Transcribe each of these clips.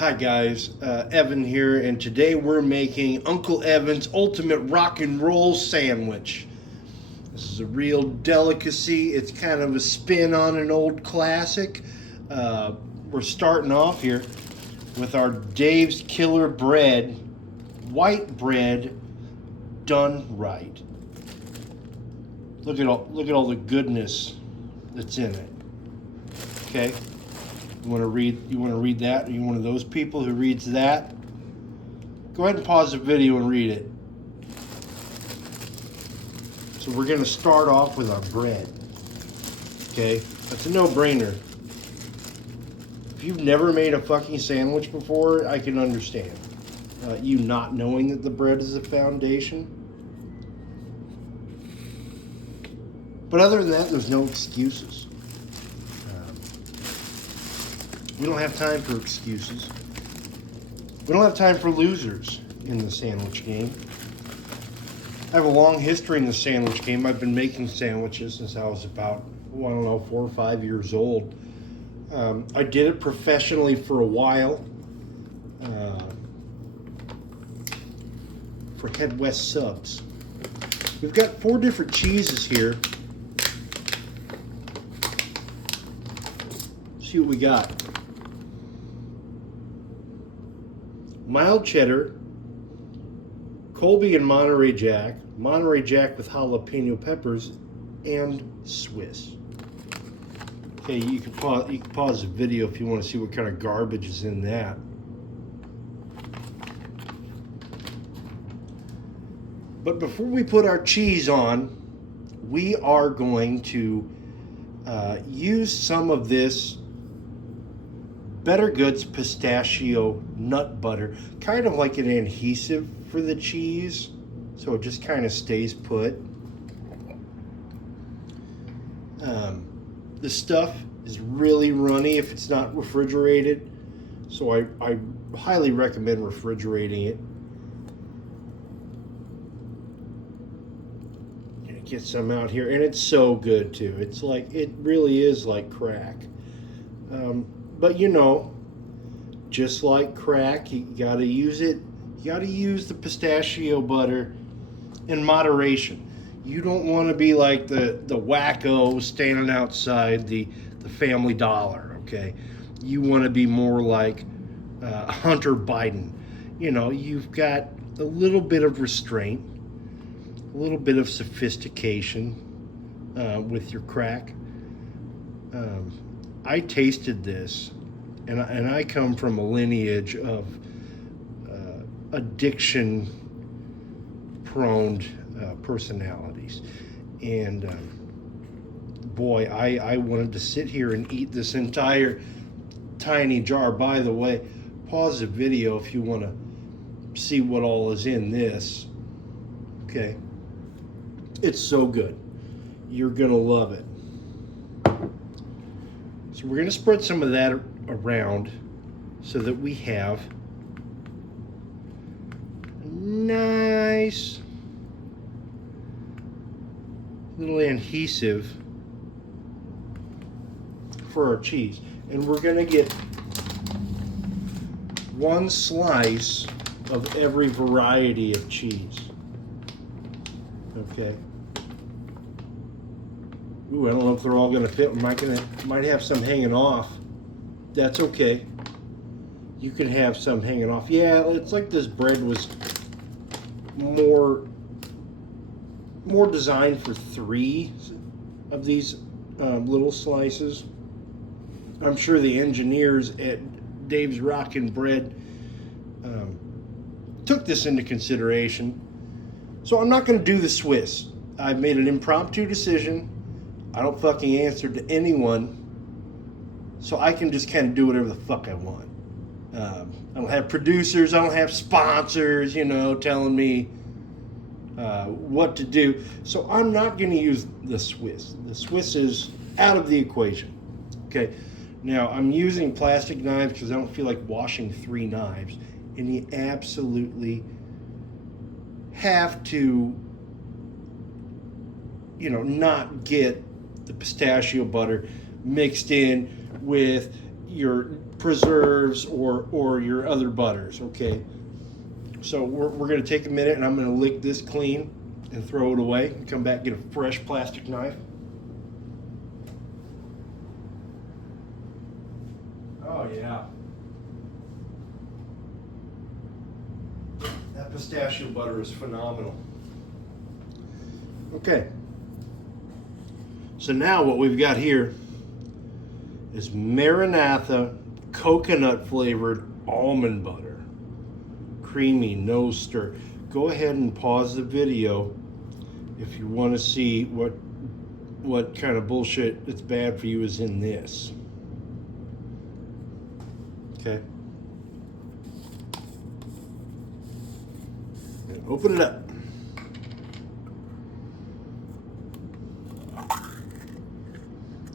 Hi guys, Evan here, and today we're making Uncle Evan's ultimate rock and roll sandwich. This is a real delicacy. It's kind of a spin on an old classic. We're starting off here with our Dave's Killer Bread, white bread, done right. Look at all the goodness that's in it. Okay. You want to read that? Are you one of those people who reads that? Go ahead and pause the video and read it. So we're going to start off with our bread. Okay? That's a no-brainer. If you've never made a fucking sandwich before, I can understand. You not knowing that the bread is the foundation. But other than that, there's no excuses. We don't have time for excuses. We don't have time for losers in the sandwich game. I have a long history in the sandwich game. I've been making sandwiches since I was about, 4 or 5 years old. I did it professionally for a while for Head West Subs. We've got 4 different cheeses here. See what we got. Mild cheddar, Colby and Monterey Jack with jalapeno peppers, and Swiss. Okay, you can pause the video if you want to see what kind of garbage is in that. But before we put our cheese on, we are going to use some of this Better Goods pistachio nut butter, kind of like an adhesive for the cheese, so it just kind of stays put. The stuff is really runny if it's not refrigerated, so I highly recommend refrigerating it. Get some out here, and it's so good too. It's like, it really is like crack. But you know, just like crack, you gotta use it. You gotta use the pistachio butter in moderation. You don't want to be like the wacko standing outside the Family Dollar. Okay, you want to be more like Hunter Biden. You know, you've got a little bit of restraint, a little bit of sophistication with your crack. I tasted this, and I come from a lineage of addiction-prone personalities, and boy, I wanted to sit here and eat this entire tiny jar. By the way, pause the video if you want to see what all is in this. Okay, it's so good. You're gonna love it. So we're going to spread some of that around so that we have a nice little adhesive for our cheese. And we're going to get 1 slice of every variety of cheese. Okay. Ooh, I don't know if they're all going to fit. Might have some hanging off. That's okay. You can have some hanging off. Yeah, it's like this bread was more designed for 3 of these little slices. I'm sure the engineers at Dave's Rockin' Bread took this into consideration. So I'm not going to do the Swiss. I've made an impromptu decision. I don't fucking answer to anyone, so I can just kind of do whatever the fuck I want. I don't have producers, I don't have sponsors, telling me what to do. So I'm not going to use the Swiss. The Swiss is out of the equation. Okay, now I'm using plastic knives because I don't feel like washing 3 knives, and you absolutely have to, not get the pistachio butter mixed in with your preserves or your other butters, okay? So we're going to take a minute and I'm going to lick this clean and throw it away and come back and get a fresh plastic knife. Oh yeah. That pistachio butter is phenomenal. Okay. So now what we've got here is Maranatha coconut flavored almond butter. Creamy, no stir. Go ahead and pause the video if you want to see what kind of bullshit that's bad for you is in this. Okay. And open it up.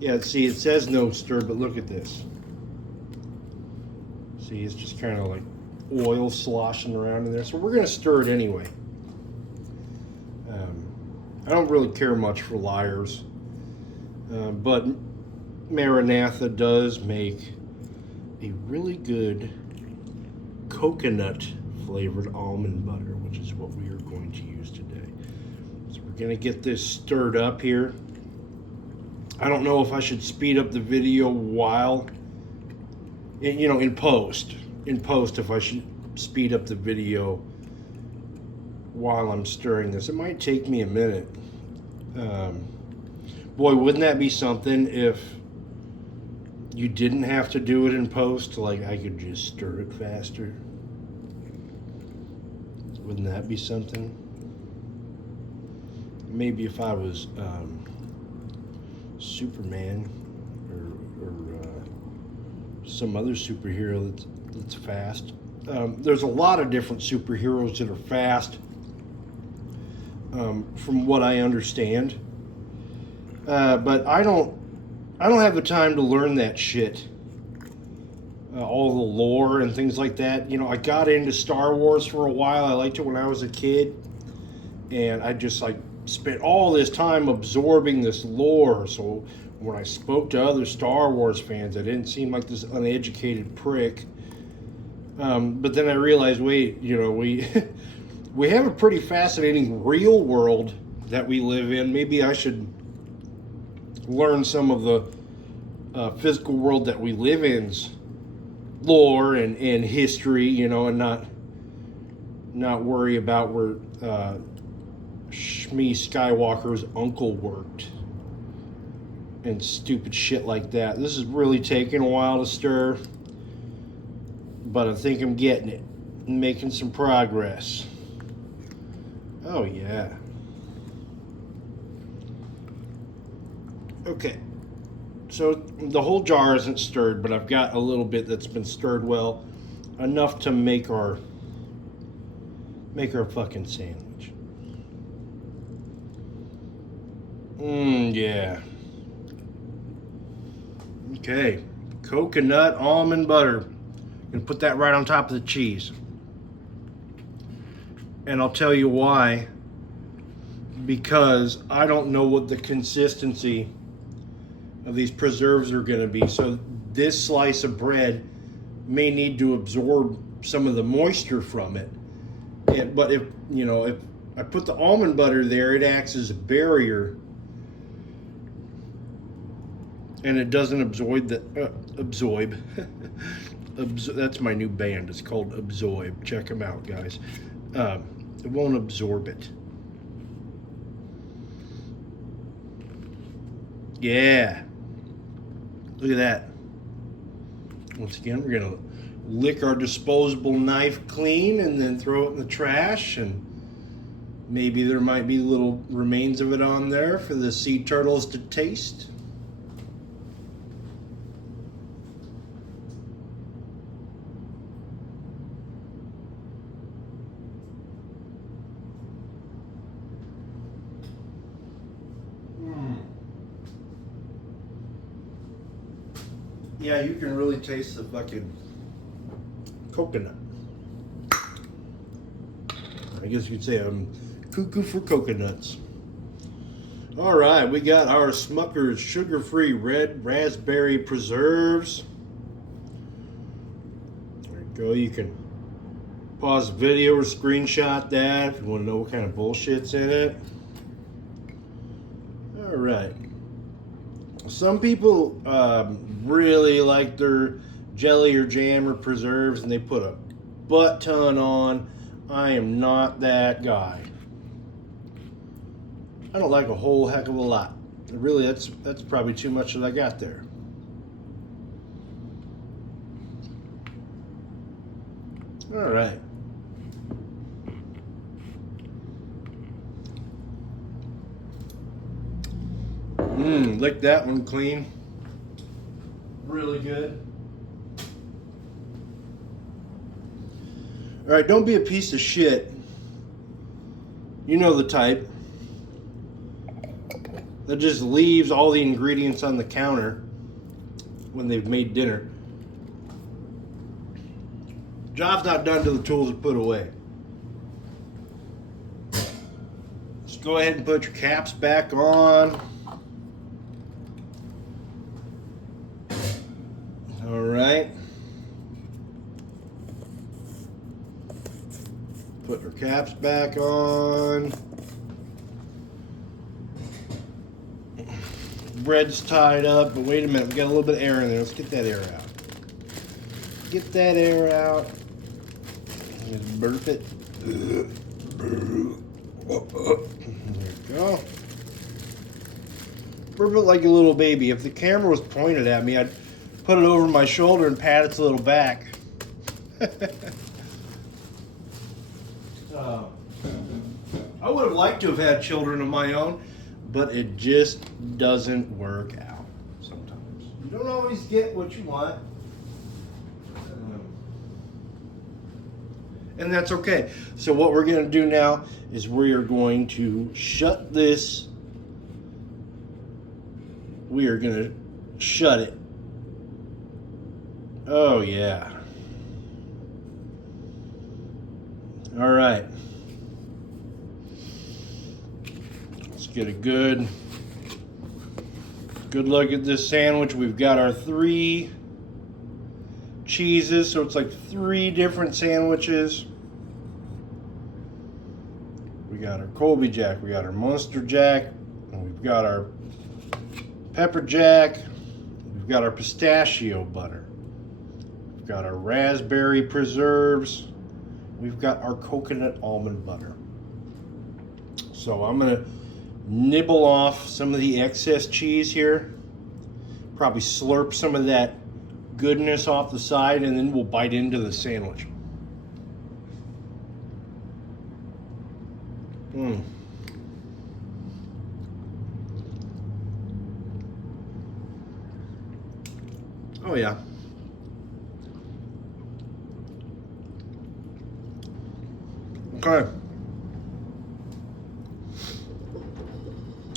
Yeah, see, it says no stir, but look at this. See, it's just kind of like oil sloshing around in there. So we're going to stir it anyway. I don't really care much for Liars, but Maranatha does make a really good coconut flavored almond butter, which is what we are going to use today. So we're going to get this stirred up here. I don't know if I should speed up the video while, in post. In post, if I should speed up the video while I'm stirring this. It might take me a minute. Boy, wouldn't that be something if you didn't have to do it in post? Like, I could just stir it faster. Wouldn't that be something? Maybe if I was Superman or some other superhero that's fast. There's a lot of different superheroes that are fast, from what I understand. But I don't have the time to learn that shit. All the lore and things like that. I got into Star Wars for a while. I liked it when I was a kid, and I just spent all this time absorbing this lore. So when I spoke to other Star Wars fans, I didn't seem like this uneducated prick. But then I realized, wait, we have a pretty fascinating real world that we live in. Maybe I should learn some of the physical world that we live in's lore and history, and not worry about where Shmi Skywalker's uncle worked and stupid shit like that. This is really taking a while to stir, but I think I'm getting it, making some progress. Oh yeah. Okay, so the whole jar isn't stirred, but I've got a little bit that's been stirred well, enough to make our fucking sandwich. Yeah. Okay, coconut almond butter. Gonna put that right on top of the cheese. And I'll tell you why. Because I don't know what the consistency of these preserves are gonna be. So this slice of bread may need to absorb some of the moisture from it. But if I put the almond butter there, it acts as a barrier, and it doesn't absorb that's my new band. It's called Absorb. Check them out, guys. It won't absorb it. Yeah. Look at that. Once again, we're gonna lick our disposable knife clean and then throw it in the trash, and maybe there might be little remains of it on there for the sea turtles to taste. Yeah, you can really taste the fucking coconut. I guess you'd say I'm cuckoo for coconuts. All right, we got our Smucker's sugar-free red raspberry preserves. go. You can pause the video or screenshot that if you want to know what kind of bullshit's in it. All right. Some people really like their jelly or jam or preserves, and they put a butt ton on. I am not that guy. I don't like a whole heck of a lot. Really, that's probably too much that I got there. All right. Lick that one clean. Really good. All right, don't be a piece of shit. You know the type that just leaves all the ingredients on the counter when they've made dinner. Job's not done till the tools are put away. Just go ahead and put your caps back on. All right. Put our caps back on. Bread's tied up, but wait a minute, we got a little bit of air in there. Let's get that air out. Get that air out. Just burp it. There you go. Burp it like a little baby. If the camera was pointed at me, I'd put it over my shoulder and pat its little back. I would have liked to have had children of my own, but it just doesn't work out sometimes. You don't always get what you want. And that's okay. So what we're going to do now is we are going to shut this. We are going to shut it. Oh, yeah. All right. Let's get a good look at this sandwich. We've got our 3 cheeses, so it's like 3 different sandwiches. We got our Colby Jack, we got our Munster Jack, and we've got our Pepper Jack, we've got our pistachio butter, we've got our raspberry preserves, we've got our coconut almond butter. So I'm gonna nibble off some of the excess cheese here, probably slurp some of that goodness off the side, and then we'll bite into the sandwich. Oh yeah. Okay.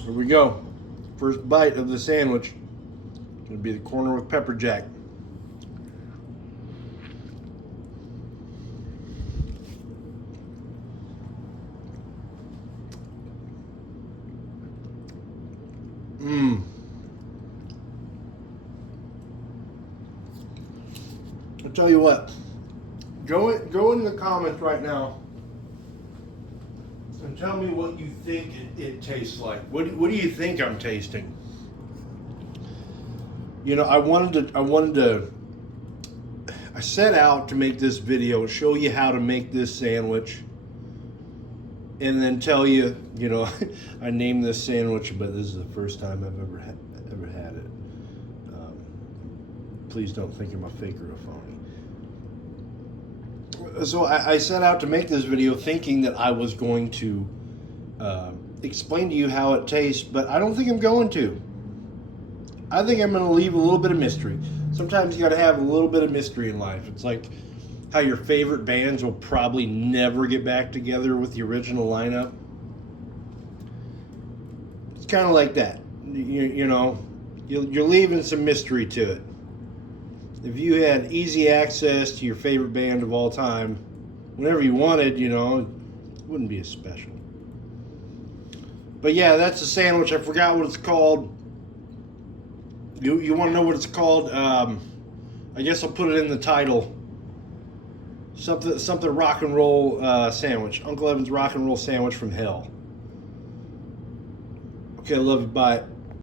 Here we go. First bite of the sandwich. It's gonna be the corner with pepper jack. I'll tell you what. Go in the comments right now and tell me what you think it tastes like. What do you think I'm tasting? You know, I set out to make this video, show you how to make this sandwich, and then tell you, you know, I named this sandwich, but this is the first time I've ever had it. Please don't think I'm a faker or a phony. So I set out to make this video thinking that I was going to explain to you how it tastes, but I don't think I'm going to. I think I'm going to leave a little bit of mystery. Sometimes you got to have a little bit of mystery in life. It's like how your favorite bands will probably never get back together with the original lineup. It's kind of like that. You know, you're leaving some mystery to it. If you had easy access to your favorite band of all time, whenever you wanted, you know, it wouldn't be as special. But yeah, that's a sandwich. I forgot what it's called. You want to know what it's called? I guess I'll put it in the title. Something rock and roll sandwich. Uncle Evan's rock and roll sandwich from hell. Okay, I love you. Bye.